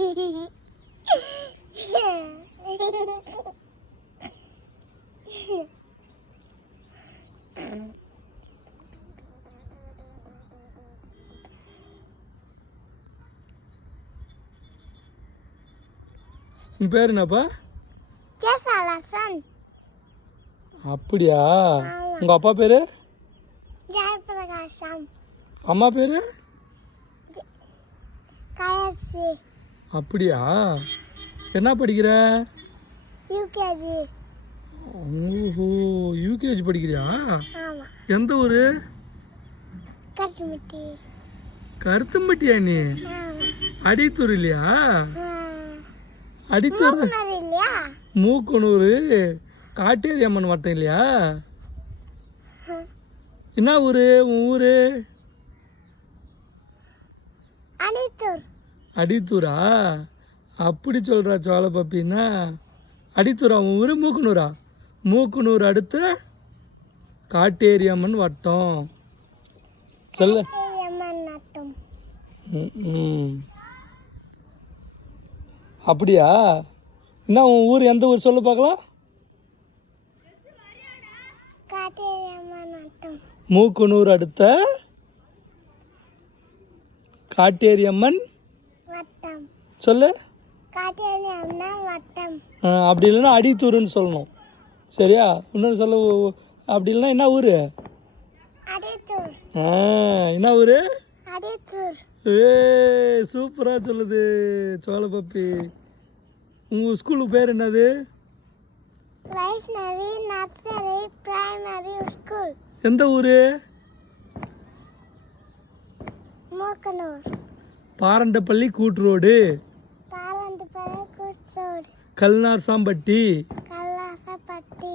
உன் பேர் என்னப்பா? அப்படியா? உங்க அப்பா பேரு? ஜெயபிரகாசம். அம்மா பேரு? கயசி. அப்படியா? என்ன படிக்கிற? யூகேஜி. ஓஹோ, யூகேஜி படிக்கிறியா? ஆமா. எந்த ஊரு? கருத்துமட்டி. கருத்தும்பட்டியா நீ? ஆமா. அடித்தூர் இல்லையா? அடித்தூர் இல்லையா? மூக்கனூர் காட்டேரி அம்மன் வட்டம் இல்லையா? என்ன ஊரு உன் ஊரு? அடித்தூர். அடித்தூரா? அப்படி சொல்கிறா சோழ பப்பின்னா. அடித்தூரா உன் ஊர்? மூக்கனூரா? மூக்கனூர் அடுத்த காட்டேரி அம்மன் வட்டம். சொல்ல. அப்படியா? என்ன உன் ஊர் எந்த ஊர் சொல்ல பார்க்கலாம்? மூக்கனூர் அடுத்த காட்டேரி அம்மன் வட்டம். சொல்லு. காட்டேரி அம்மன் வட்டம். அப்படி இல்லைன்னா அடித்தூர்னு சொல்லணும். சரியா? இன்னொரு சொல்ல. அப்படி இல்லைன்னா என்ன ஊர்? அடித்தூர். என்ன ஊர்? அடித்தூர். சூப்பரா சொல்லுது சோழ பப்பி. உங்க ஸ்கூலுக்கு பேர் என்னது? Vaishnavi nursery primary school. எந்த ஊரு? மூக்கனூர். பாரண்டப்பள்ளி கூட்ரோடு. பாரண்டப்பள்ளி கூட்ரோடு. கல்நார்சாம்பட்டி. கல்லாசப்பட்டி.